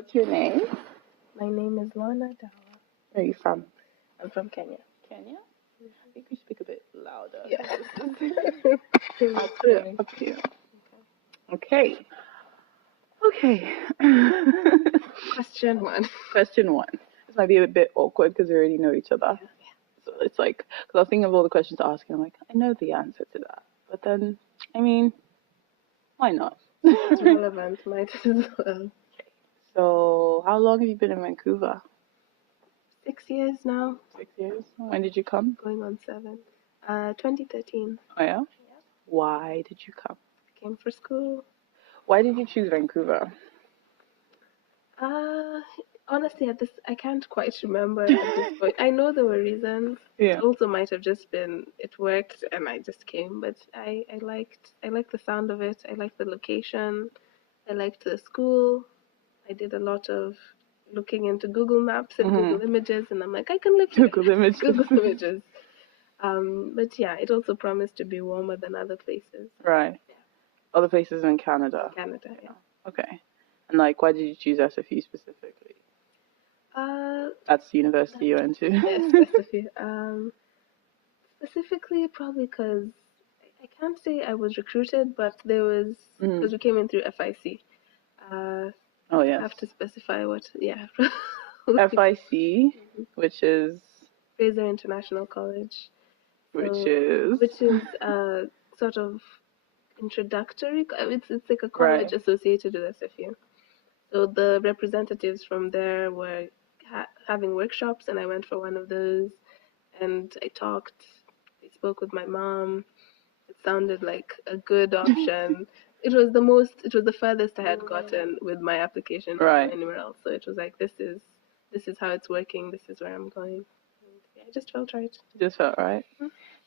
What's your name? My name is Lorna Dawa. Where are you from? I'm from Kenya. Kenya? I think you speak a bit louder. Yeah. I'll put it up here. Okay. Question one. Question one. This might be a bit awkward because we already know each other. Yeah. So it's like, because I was thinking of all the questions to ask, and I'm like, I know the answer to that. But then, I mean, why not? It's relevant, might as well. So, how long have you been in Vancouver? 6 years now. 6 years? When did you come? Going on 7. 2013. Oh, yeah? Why did you come? I came for school. Why did you choose Vancouver? Honestly, I can't quite remember at this point. I know there were reasons. Yeah. It also might have just been it worked and I just came. But I liked the sound of it. I liked the location. I liked the school. I did a lot of looking into Google Maps and Google Images, and I'm like, I can live here. Google Images. Google Images. But yeah, it also promised to be warmer than other places. Right. Yeah. Other places in Canada. Canada, yeah. Okay. And like, why did you choose SFU specifically? That's the university you went to. Yes, SFU. Specifically, probably because I can't say I was recruited, but there was because we came in through FIC. Oh yes. I have to specify what. Yeah. FIC, which is Fraser International College. Which is sort of introductory. It's like a college associated with SFU. So the representatives from there were having workshops, and I went for one of those. And I spoke with my mom. It sounded like a good option. It was the furthest I had gotten with my application anywhere else. So it was like, this is how it's working. This is where I'm going. And yeah, it just felt right. Just felt right.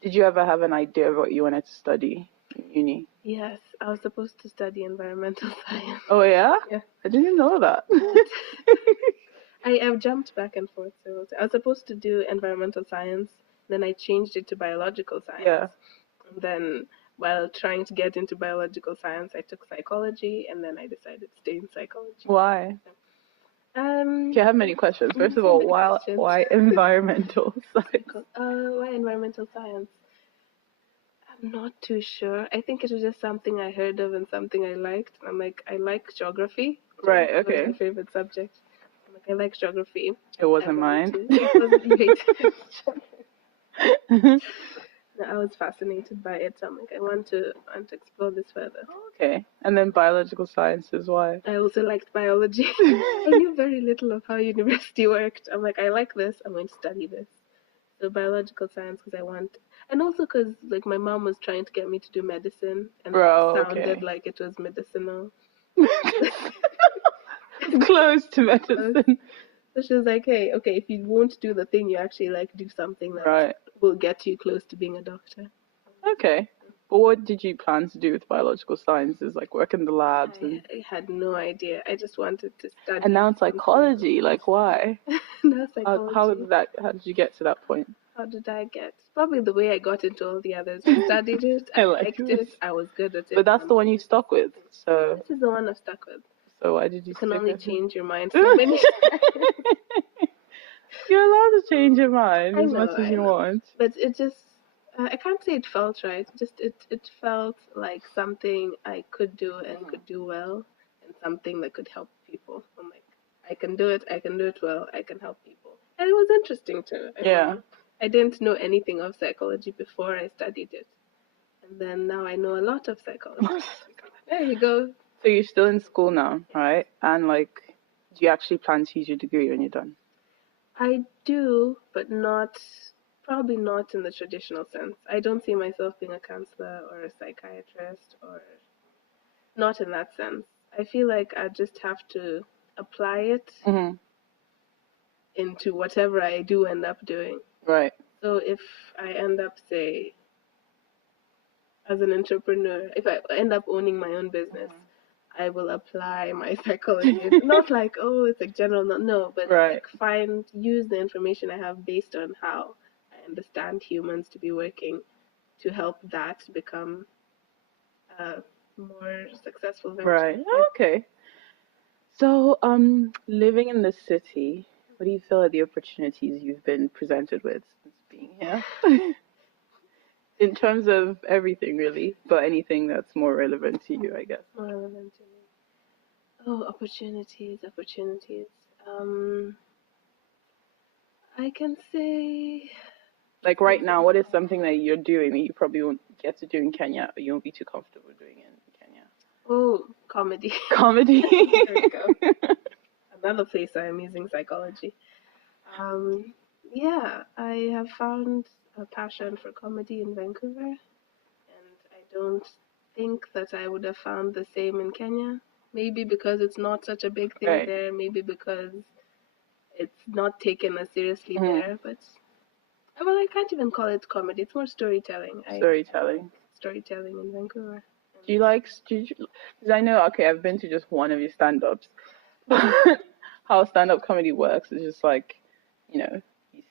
Did you ever have an idea of what you wanted to study in uni? Yes, I was supposed to study environmental science. Oh yeah? Yeah. I didn't know that. I have jumped back and forth. So I was supposed to do environmental science. Then I changed it to biological science. Yeah. And then while trying to get into biological science, I took psychology, and then I decided to stay in psychology. Why? I have many questions. First of all, why environmental science? Why environmental science? I'm not too sure. I think it was just something I heard of and something I liked. I'm like, I like geography. Right, okay. It was my favorite subject. I'm like, I like geography. It wasn't mine. It wasn't great. No, I was fascinated by it. So I'm like, I want to explore this further. Okay. And then biological sciences, why? I also liked biology. I knew very little of how university worked. I'm like, I like this. I'm going to study this. So biological science because I want, and also because like my mom was trying to get me to do medicine, and it sounded like it was medicinal. Close to medicine. So she was like, hey, okay, if you won't do the thing you actually like, do something that will get you close to being a doctor. Okay. But what did you plan to do with biological sciences? Like work in the labs? I had no idea. I just wanted to study. And now it's psychology. Like why? Now psychology. How did you get to that point? How did I get? Probably the way I got into all the others. I studied it. I liked it. I was good at it. But that's the one you stuck with. So this is the one I've stuck with. So why did you? You can only change your mind so many times. You're allowed to change your mind as much as you want. But it just, I can't say it felt right. Just it felt like something I could do and could do well, and something that could help people. I'm like, I can do it well, I can help people. And it was interesting too. I didn't know anything of psychology before I studied it. And then now I know a lot of psychology. There you go. So you're still in school now, right? And like, do you actually plan to use your degree when you're done? I do, but probably not in the traditional sense. I don't see myself being a counselor or a psychiatrist, or not in that sense. I feel like I just have to apply it into whatever I do end up doing. Right. So if I end up, say, as an entrepreneur, if I end up owning my own business, I will apply my psychology. Not like, oh, it's like general, no, but like use the information I have based on how I understand humans to be working to help that become more successful venture. Right. Okay. So, living in the city, what do you feel are the opportunities you've been presented with since being here? In terms of everything, really, but anything that's more relevant to you, I guess. More relevant to me. Oh, opportunities, opportunities. Um, I can say. Like right now, what is something that you're doing that you probably won't get to do in Kenya, or you won't be too comfortable doing in Kenya? Oh, comedy. Comedy. There we go. Another place I am using psychology. Um, yeah, I have found a passion for comedy in Vancouver, and I don't think that I would have found the same in Kenya. Maybe because it's not such a big thing Right. there, maybe because it's not taken as seriously Mhm. there, but well, I can't even call it comedy. It's more storytelling. I Storytelling. like storytelling in Vancouver. Do you like? Because I know. Okay, I've been to just one of your stand-ups. How stand-up comedy works is just like, you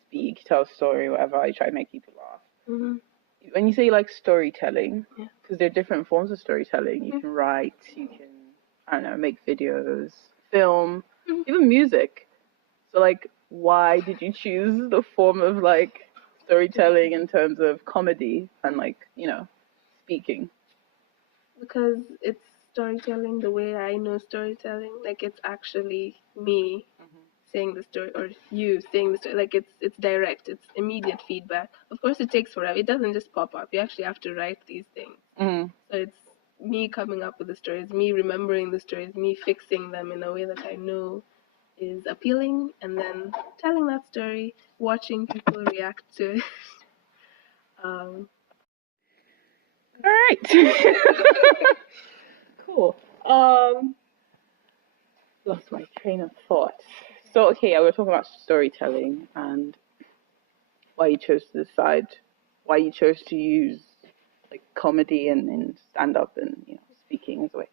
speak, you tell a story, whatever. You try to make people laugh. Mm-hmm. When you say like storytelling, Yeah. because there are different forms of storytelling. You Mhm. can write, you can, I don't know, make videos, film, Mhm. even music. So like, why did you choose the form of like storytelling in terms of comedy and like, speaking? Because it's storytelling the way I know storytelling. Like it's actually me saying the story or you saying the story. Like it's direct. It's immediate feedback. Of course, it takes forever. It doesn't just pop up. You actually have to write these things. Mm-hmm. So it's me coming up with the stories, me remembering the stories, me fixing them in a way that I know is appealing, and then telling that story, watching people react to it. Um, All right. Cool. Lost my train of thought. So okay, yeah, we're talking about storytelling and why you chose to decide, why you chose to use like comedy and stand up and speaking as a way.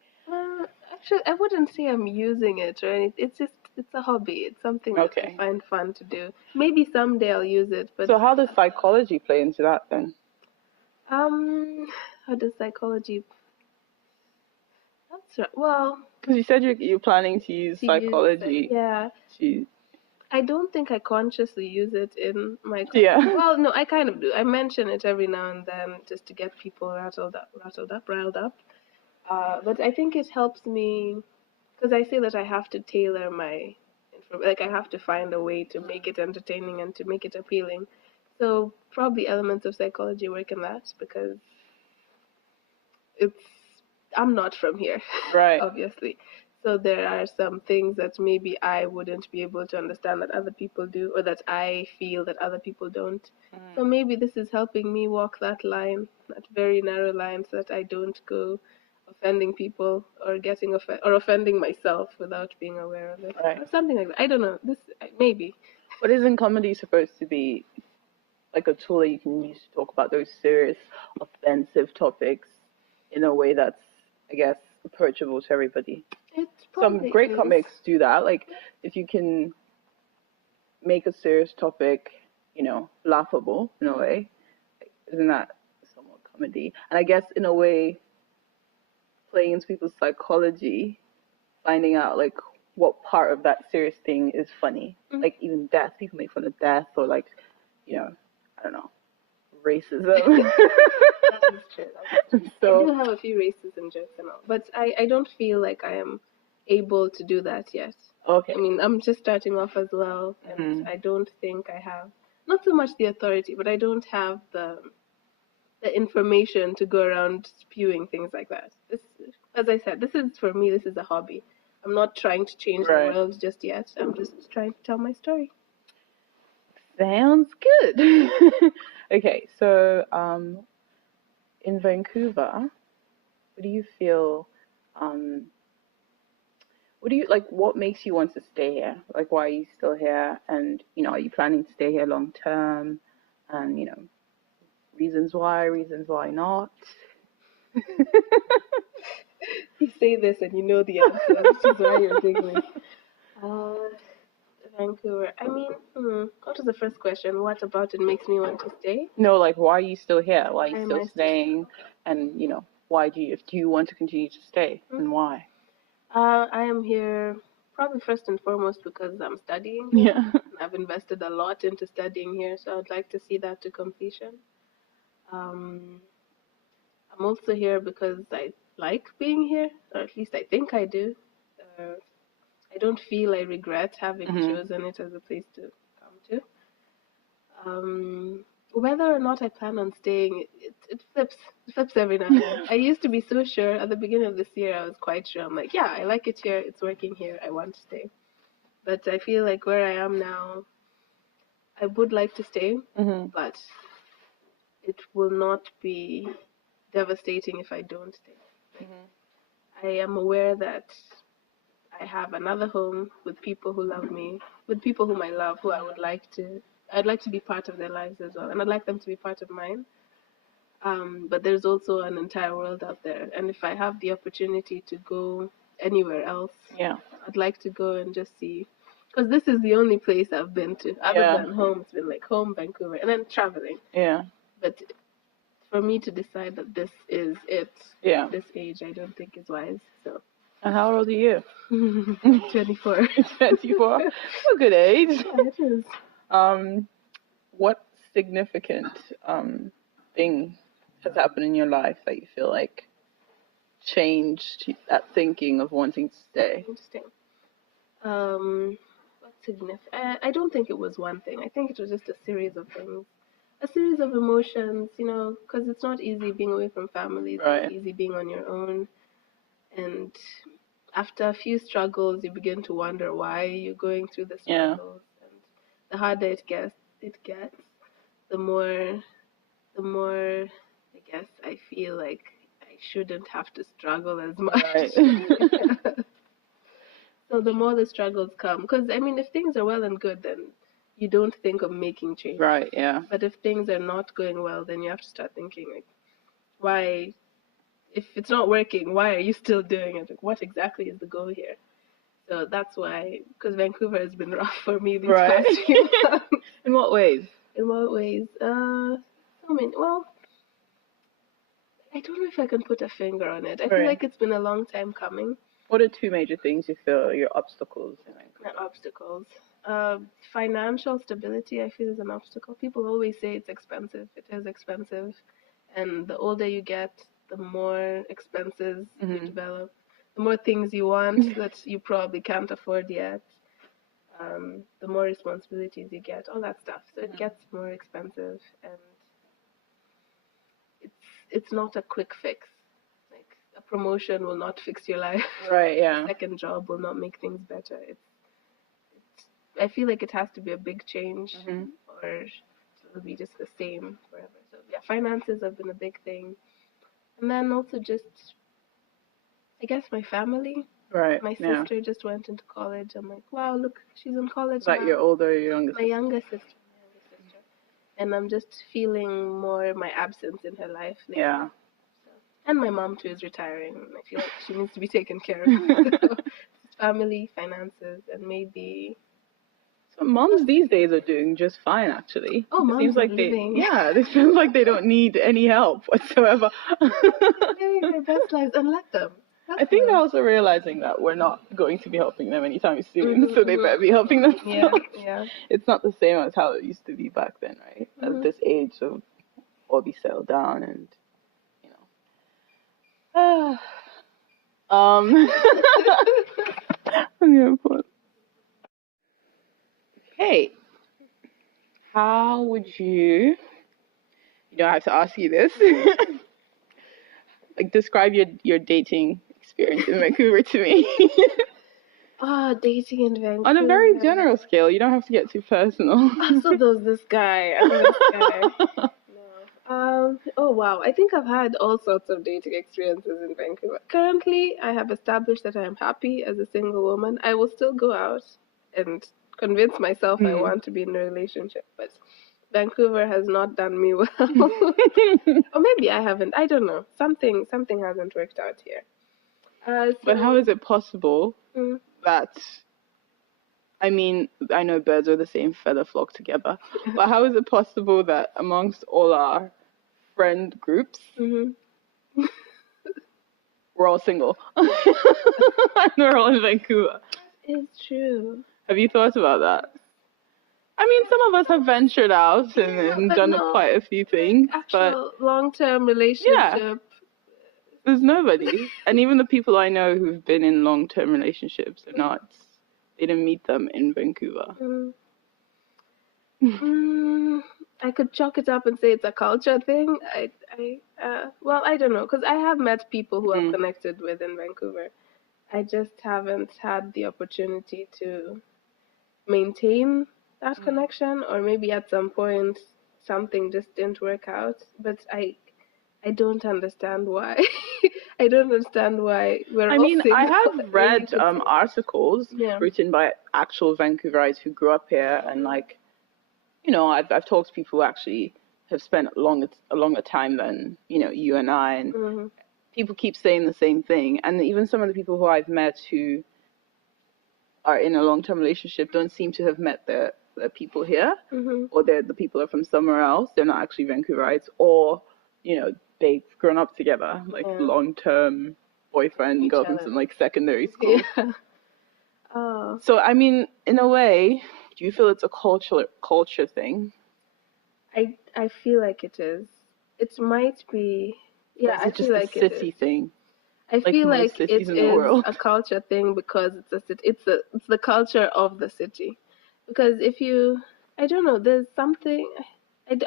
actually, I wouldn't say I'm using it or anything. It's just it's a hobby. It's something that I Okay. find fun to do. Maybe someday I'll use it, but So how does psychology play into that then? um, how does psychology? That's right. Well, Because you said you're planning to use to use psychology yeah. to. I don't think I consciously use it in my Yeah. well, no, I kind of do. I mention it every now and then just to get people riled up. But I think it helps me because I say that I have to tailor my like I have to find a way to make it entertaining and to make it appealing. So probably elements of psychology work in that because it's I'm not from here, Right. obviously. So there are some things that maybe I wouldn't be able to understand that other people do, or that I feel that other people don't. So maybe this is helping me walk that line, that very narrow line, so that I don't go offending people or or offending myself without being aware of it, Right. or something like that. I don't know. This maybe. But isn't comedy supposed to be like a tool that you can use to talk about those serious, offensive topics in a way that's, I guess, approachable to everybody? It Some probably great is. comics do that. Like, if you can make a serious topic, laughable in a way, isn't that somewhat comedy? And I guess in a way, playing into people's psychology, finding out like what part of that serious thing is funny. Mhm. Like even death, people make fun of death or like, I don't know, racism. That is true. I So do have a few racism jokes and all, but I don't feel like I am able to do that yet. okay. I mean, I'm just starting off as well, and I don't think I have not so much the authority, but I don't have the information to go around spewing things like that. This, as I said, this is for me. This is a hobby. I'm not trying to change the Right. world just yet. I'm just trying to tell my story. Sounds good. Okay, so in Vancouver, what do you feel? Um, what do you like? What makes you want to stay here? Like, why are you still here? And are you planning to stay here long term? And reasons why not. You say this and you know the answer, which is why you're giggling. Uh, Vancouver. I mean, what was the first question? What about it makes me want to stay? No, like why are you still here? Why are you Why am still I staying? And why do you want to continue to stay Hmm. and why? I am here. probably first and foremost because I'm studying. Yeah. I've invested a lot into studying here, so I'd like to see that to completion. Um, I'm also here because I like being here, or at least I think I do. Uh, I don't feel I regret having chosen it as a place to come to. Whether or not I plan on staying, it flips every now and then. I used to be so sure at the beginning of this year. I was quite sure. I'm like, yeah, I like it here. It's working here. I want to stay. But I feel like where I am now, I would like to stay, but it will not be devastating if I don't stay. I am aware that I have another home with people who love me, with people whom I love, who I'd like to be part of their lives as well, and I'd like them to be part of mine. But there's also an entire world out there, and if I have the opportunity to go anywhere else, I'd like to go and just see, because this is the only place I've been to other than home. It's been like home, Vancouver, and then traveling. Yeah. But for me to decide that this is it, at this age, I don't think is wise. So. And how old are you? 24. 24. A good age. Yeah, it is. What significant thing has happened in your life that you feel like changed that thinking of wanting to stay? Interesting. What's significant? I don't think it was one thing. I think it was just a series of things, a series of emotions. Because it's not easy being away from family. It's not easy being on your own, and after a few struggles, you begin to wonder why you're going through the struggles, and the harder it gets, the more I guess I feel like I shouldn't have to struggle as much. Right. So the more the struggles come, because I mean, if things are well and good, then you don't think of making change. Right. Yeah. But if things are not going well, then you have to start thinking like, why? If it's not working, why are you still doing it? Like, what exactly is the goal here? So that's why, because Vancouver has been rough for me these past few months. In what ways? In what ways? So many. Well, I don't know if I can put a finger on it. I feel like it's been a long time coming. What are two major things you feel are your obstacles in Vancouver? Not obstacles. Financial stability, I feel, is an obstacle. People always say it's expensive. It is expensive. And the older you get, the more expenses you develop, the more things you want that you probably can't afford yet, the more responsibilities you get, all that stuff. So it gets more expensive, and it's not a quick fix. Like, a promotion will not fix your life. Right, yeah. A second job will not make things better. I feel like it has to be a big change, or it'll be just the same forever. So yeah, finances have been a big thing. And then also just, I guess, my family. Right. My sister just went into college. I'm like, wow, look, she's in college now. Like your older or your younger sister? My younger sister. And I'm just feeling more my absence in her life now. Yeah. So, and my mom, too, is retiring. I feel like she needs to be taken care of. So, family, finances, and maybe... So moms these days are doing just fine, actually. Oh, moms seems like are living. it seems like they don't need any help whatsoever. Living their best lives, and let them. I think they're also realizing that we're not going to be helping them anytime soon, so they better be helping themselves. Yeah. It's not the same as how it used to be back then, right? At this age, so all be settled down and, I'm gonna put. Hey, how would you don't have to ask you this, like, describe your dating experience in Vancouver to me. Dating in Vancouver. On a very general scale, you don't have to get too personal. So there's this guy. No. Oh wow, I think I've had all sorts of dating experiences in Vancouver. Currently, I have established that I am happy as a single woman. I will still go out and convince myself I want to be in a relationship, but Vancouver has not done me well. Or maybe I haven't. I don't know. Something hasn't worked out here. But how is it possible that, I mean, I know birds are the same feather flock together, but how is it possible that amongst all our friend groups, we're all single? And we're all in Vancouver? is true. Have you thought about that? I mean, some of us have ventured out and done quite a few things, actual long-term relationship. There's nobody. And even the people I know who've been in long-term relationships are not. They didn't meet them in Vancouver. I could chalk it up and say it's a culture thing. Well, I don't know, because I have met people who I've connected with in Vancouver. I just haven't had the opportunity to maintain that connection, or maybe at some point something just didn't work out. But I don't understand why. I don't understand why we're all single. I have read articles written by actual Vancouverites who grew up here, and like, you know, I've talked to people who actually have spent a longer time than, you know, you and I, and people keep saying the same thing. And even some of the people who I've met who are in a long-term relationship don't seem to have met the people here, or the people are from somewhere else. They're not actually Vancouverites, or, you know, they've grown up together, like long-term boyfriend and girlfriend from like secondary school. Yeah. So, I mean, in a way, do you feel it's a culture thing? I feel like it is. It might be. Yeah, I feel like it's a city thing. I feel like it is a culture thing because it's the culture of the city. Because if you, I don't know, there's something.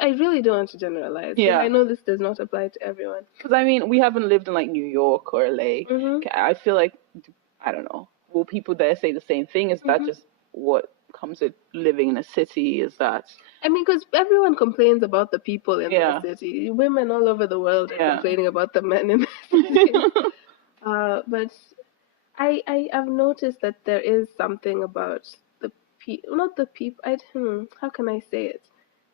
I really don't want to generalize. Yeah. I know this does not apply to everyone. Because, I mean, we haven't lived in, like, New York or LA. I feel like, I don't know, will people there say the same thing? Is that just what comes with living in a city? Is that... I mean, because everyone complains about the people in the city. Women all over the world are complaining about the men in the city. But I've noticed that there is something about the people, not the people, how can I say it?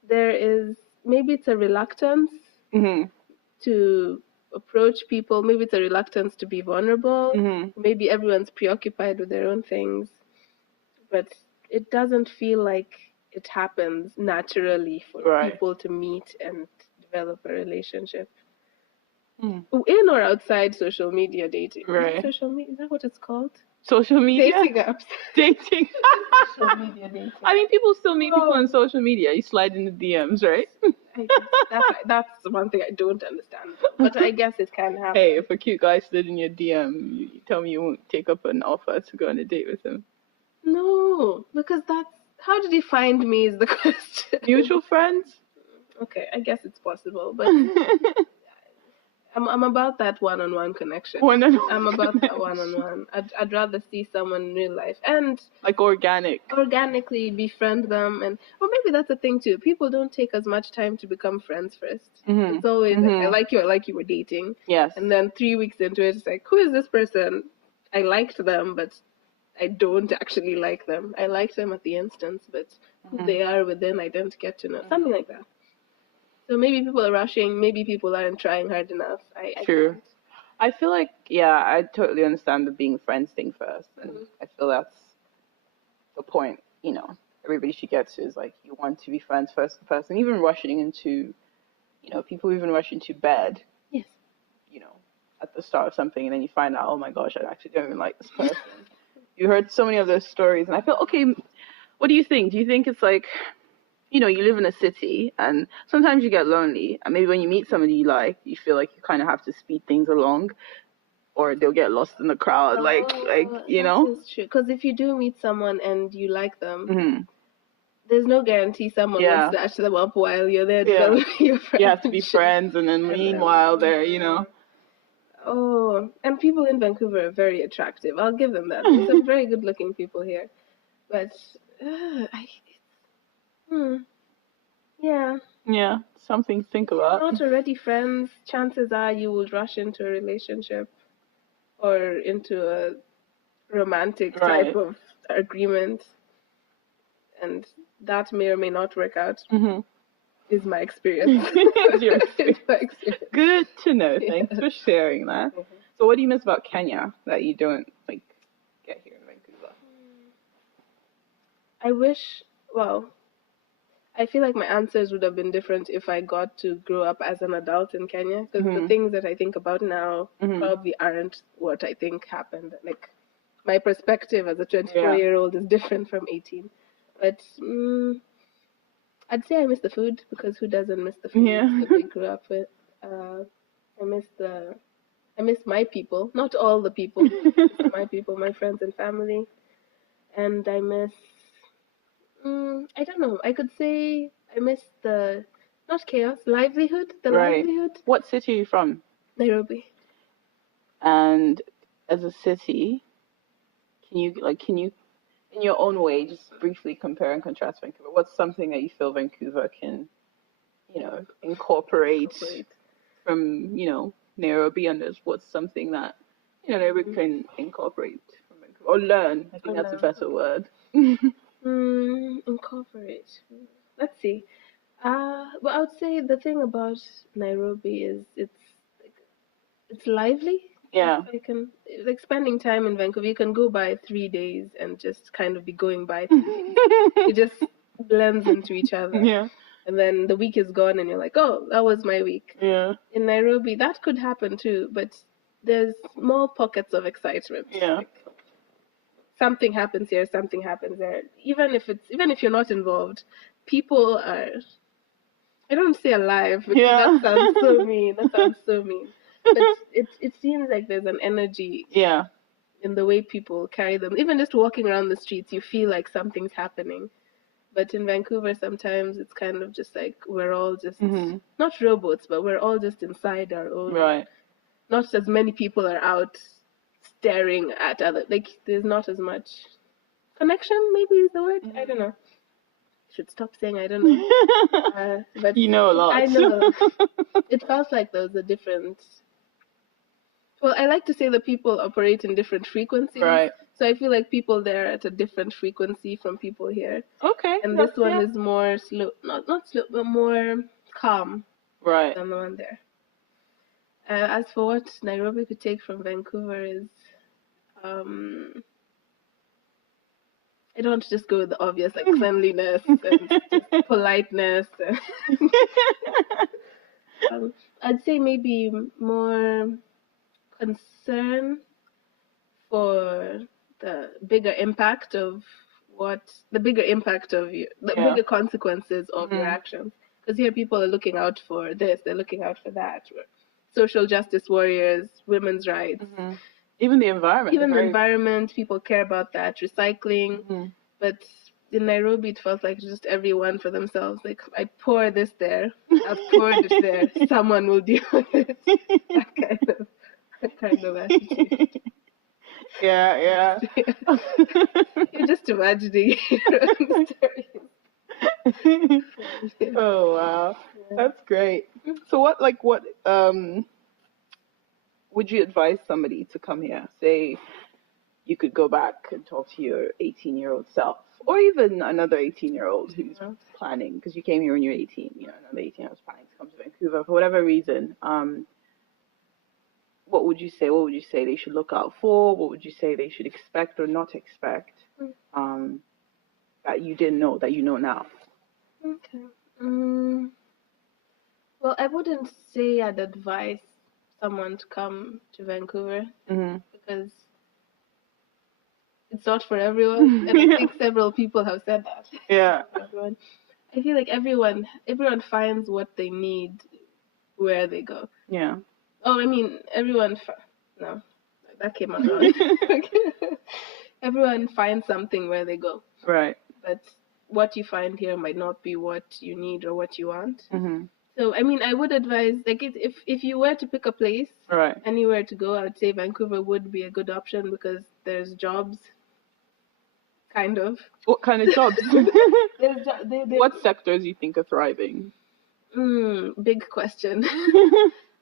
There is, maybe it's a reluctance to approach people. Maybe it's a reluctance to be vulnerable. Maybe everyone's preoccupied with their own things. But it doesn't feel like it happens naturally for people to meet and develop a relationship. In or outside social media dating. Right. Social media, is that what it's called? Social media? Dating apps. Dating. Social media dating. I mean, people still meet people on social media. You slide in the DMs, right? That's the one thing I don't understand. But I guess it can happen. Hey, if a cute guy slid in your DM, you tell me you won't take up an offer to go on a date with him. No, because how did he find me is the question. Mutual friends? Okay, I guess it's possible, but... I'm about that one-on-one connection. I'm about that one-on-one. I'd rather see someone in real life and like organically befriend them, or maybe that's the thing too. People don't take as much time to become friends first. It's always like, I like you, we're dating. Yes. And then 3 weeks into it, it's like, who is this person? I liked them, but I don't actually like them. I liked them at the instance, but who they are within, I don't get to know. Something like that. So maybe people are rushing, maybe people aren't trying hard enough. True. I feel like, I totally understand the being friends thing first. And I feel that's the point, you know, everybody should get to is like, you want to be friends first with the person. Even rushing into, you know, people even rush into bed. Yes. You know, at the start of something, and then you find out, oh my gosh, I actually don't even like this person. You heard so many of those stories, and I feel, okay, what do you think? Do you think it's like... You know, you live in a city, and sometimes you get lonely. And maybe when you meet somebody you like, you feel like you kind of have to speed things along, or they'll get lost in the crowd. Like you know. That is true. Because if you do meet someone and you like them, there's no guarantee someone will snatch them up while you're there developing your friendship. You have to be friends, and then meanwhile they're, you know. Oh, and people in Vancouver are very attractive. I'll give them that. There's some very good-looking people here, but Yeah, something to think about. If you're not already friends, chances are you will rush into a relationship or into a romantic type of agreement, and that may or may not work out. Is my experience. Your experience. Good to know. Thanks for sharing that. So what do you miss about Kenya that you don't like get here in Vancouver? I feel like my answers would have been different if I got to grow up as an adult in Kenya, because the things that I think about now probably aren't what I think happened. Like, my perspective as a 24-year-old is different from 18. But I'd say I miss the food, because who doesn't miss the food that they grew up with? I miss my people, not all the people, my people, my friends and family, and I miss. I don't know. I could say I miss the not chaos, livelihood. The livelihood. What city are you from? Nairobi. And as a city, can you, in your own way, just briefly compare and contrast Vancouver? What's something that you feel Vancouver can, incorporate from, Nairobi, and what's something that, Nairobi can incorporate from Vancouver, or learn? I think that's a better word. Incorporate. Let's see. But I would say the thing about Nairobi is it's lively. Yeah. I can spending time in Vancouver. You can go by 3 days and just kind of be going by 3 days. It just blends into each other. Yeah. And then the week is gone, and you're like, oh, that was my week. Yeah. In Nairobi, that could happen too, but there's small pockets of excitement. Yeah. Something happens here, something happens there. Even if you're not involved, people are. I don't say alive, because that sounds so mean. But it seems like there's an energy. Yeah. In the way people carry them. Even just walking around the streets, you feel like something's happening. But in Vancouver, sometimes it's kind of just like we're all just not robots, but we're all just inside our own. Right. Not as many people are out staring at other. There's not as much connection. Maybe is the word. I don't know. Should stop saying I don't know. But you know a lot. I know. It felt like there was a different. Well, I like to say that people operate in different frequencies. Right. So I feel like people there are at a different frequency from people here. Okay. And this one is more slow, not slow, but more calm. Right. Than the one there. As for what Nairobi could take from Vancouver is, I don't want to just go with the obvious, like cleanliness and just politeness. I'd say maybe more concern for the bigger impact of bigger consequences of your actions. Because here people are looking out for this, they're looking out for that. Social justice warriors, women's rights. Even the environment. Even the environment, people care about that. Recycling. But in Nairobi, it felt like just everyone for themselves. Like, I pour this there, I've poured it there, someone will deal with it. That kind of attitude. Yeah. You're just imagining. Oh wow, that's great. So what would you advise somebody to come here? Say you could go back and talk to your 18-year-old self, or even another 18-year-old who's planning, because you came here when you're 18. Another 18-year-old planning to come to Vancouver for whatever reason. What would you say? What would you say they should look out for? What would you say they should expect or not expect? That you didn't know that you know now. Okay. Well, I wouldn't say I'd advise someone to come to Vancouver because it's not for everyone, and I think several people have said that. Yeah. Everyone. I feel like everyone finds what they need where they go. Yeah. Oh, I mean, no, that came out wrong. Everyone finds something where they go. Right. But what you find here might not be what you need or what you want. So, I mean, I would advise, like, if you were to pick a place, anywhere to go, I would say Vancouver would be a good option because there's jobs, kind of. What kind of jobs? What sectors you think are thriving? Big question.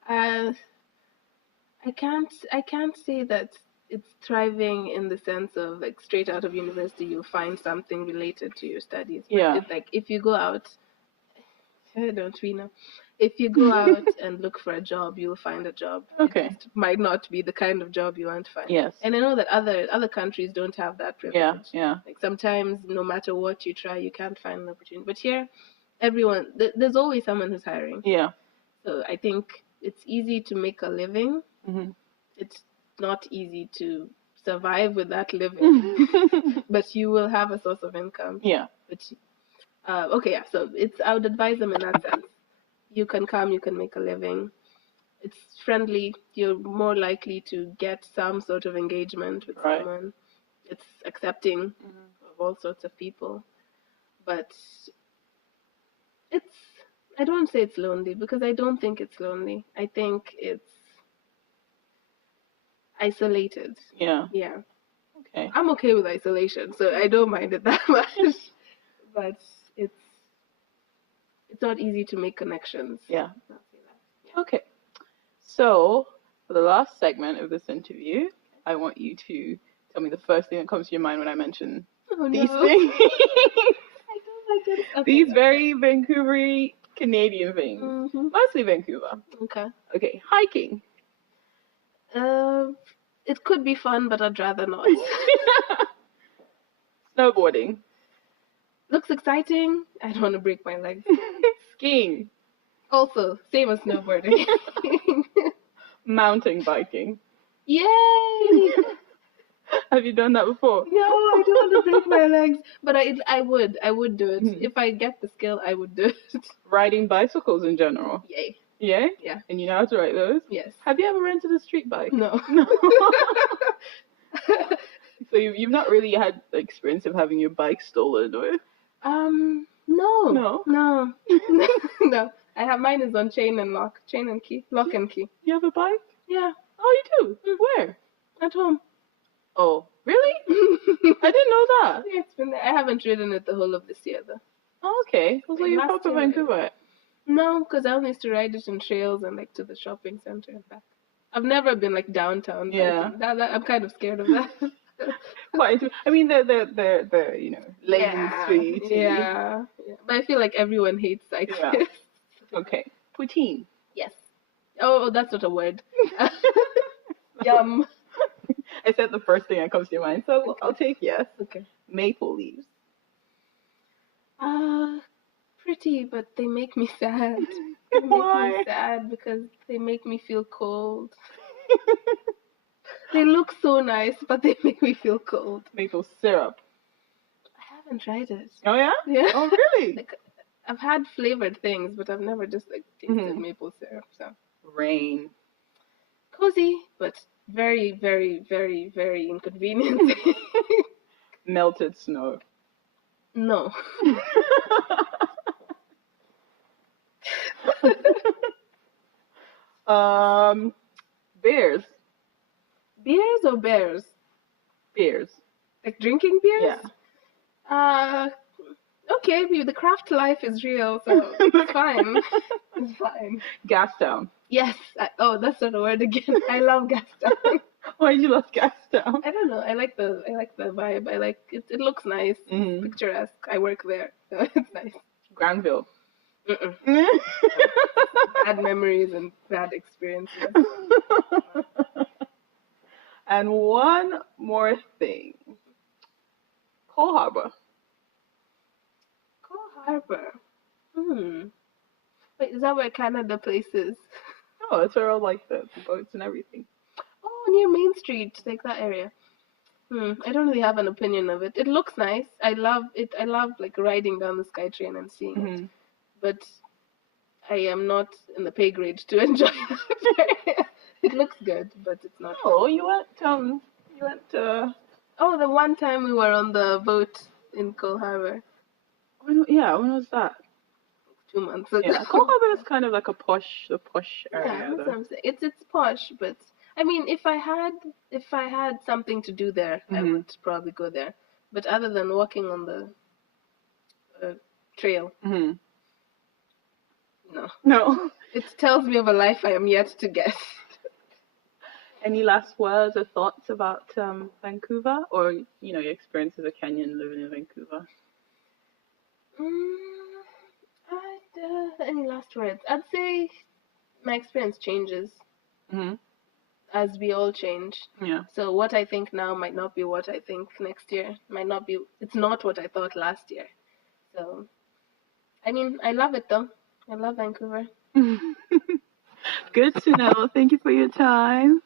I can't say that it's thriving in the sense of like straight out of university you'll find something related to your studies. But it's like if you go out, don't we know? If you go out and look for a job, you'll find a job. Okay. It might not be the kind of job you want to find. Yes. And I know that other countries don't have that privilege. Yeah. Like sometimes, no matter what you try, you can't find an opportunity. But here, there's always someone who's hiring. Yeah. So I think it's easy to make a living. It's not easy to survive with that living, but you will have a source of income. Yeah. Which, okay, yeah. So I would advise them in that sense. You can come, you can make a living. It's friendly. You're more likely to get some sort of engagement with someone. It's accepting of all sorts of people, but I don't say it's lonely because I don't think it's lonely. I think it's isolated. Yeah. Yeah. Okay. I'm okay with isolation, so I don't mind it that much. But it's not easy to make connections. Yeah. Okay. So for the last segment of this interview, I want you to tell me the first thing that comes to your mind when I mention these things. I don't like it. Okay, these very Vancouver Canadian things. Mostly Vancouver. Okay. Hiking. It could be fun, but I'd rather not. Snowboarding. Looks exciting. I don't want to break my legs. Skiing. Also, same as snowboarding. Mountain biking. Yay! Have you done that before? No, I don't want to break my legs, but I would do it. If I get the skill, I would do it. Riding bicycles in general. Yay. Yeah? Yeah. And you know how to ride those? Yes. Have you ever rented a street bike? No. So you've not really had the experience of having your bike stolen, or? No. No. I have mine is on chain and lock and key. You have a bike? Yeah. Oh, you do? Where? At home. Oh, really? I didn't know that. Yeah, it's been there. I haven't ridden it the whole of this year though. Oh, okay. So you're from Vancouver? No, because I only used to ride it in trails and like to the shopping center and back. I've never been like downtown. Yeah. I'm kind of scared of that. Quite. I mean, they're lanes for you to. Yeah. But I feel like everyone hates cyclists. Yeah. Okay. Poutine. Yes. Oh, that's not a word. Yum. I said the first thing that comes to your mind, so Okay. I'll take yes. Okay. Maple leaves. Pretty, but they make me sad. They make Why? me sad because they make me feel cold. They look so nice, but they make me feel cold. Maple syrup. I haven't tried it. Oh yeah? Yeah. Oh really? Like, I've had flavored things, but I've never just like tasted maple syrup. So Rain. cozy, but very, very, very, very inconvenient. Melted snow. No. Beers. Beers or bears? Beers. Like drinking beers? Yeah. Okay, the craft life is real, so it's fine. It's fine. Gastown. Yes. That's not a word again. I love Gastown. Why do you love Gastown? I don't know. I like the vibe. I like it. It looks nice. Mm-hmm. Picturesque. I work there, so it's nice. Granville. Bad memories and bad experiences. And one more thing. Cole Harbor. Cole Harbor. Wait, is that where Canada Place is? Oh, it's where all like the boats and everything. Oh, near Main Street, like that area. I don't really have an opinion of it. It looks nice. I love it. I love like riding down the SkyTrain and seeing it. But I am not in the pay grade to enjoy it. It looks good, but it's not. Oh, you went. Oh, the one time we were on the boat in Cole Harbor. When was that? 2 months ago. Yeah, Cole Harbor is kind of like the posh area. Yeah, that's what I'm saying. It's posh, but I mean, if I had something to do there, I would probably go there. But other than walking on the trail, no. It tells me of a life I am yet to get. Any last words or thoughts about Vancouver, or your experience as a Kenyan living in Vancouver? Any last words? I'd say my experience changes as we all change. Yeah. So what I think now might not be what I think next year. It's not what I thought last year. So, I mean, I love it though. I love Vancouver. Good to know. Thank you for your time.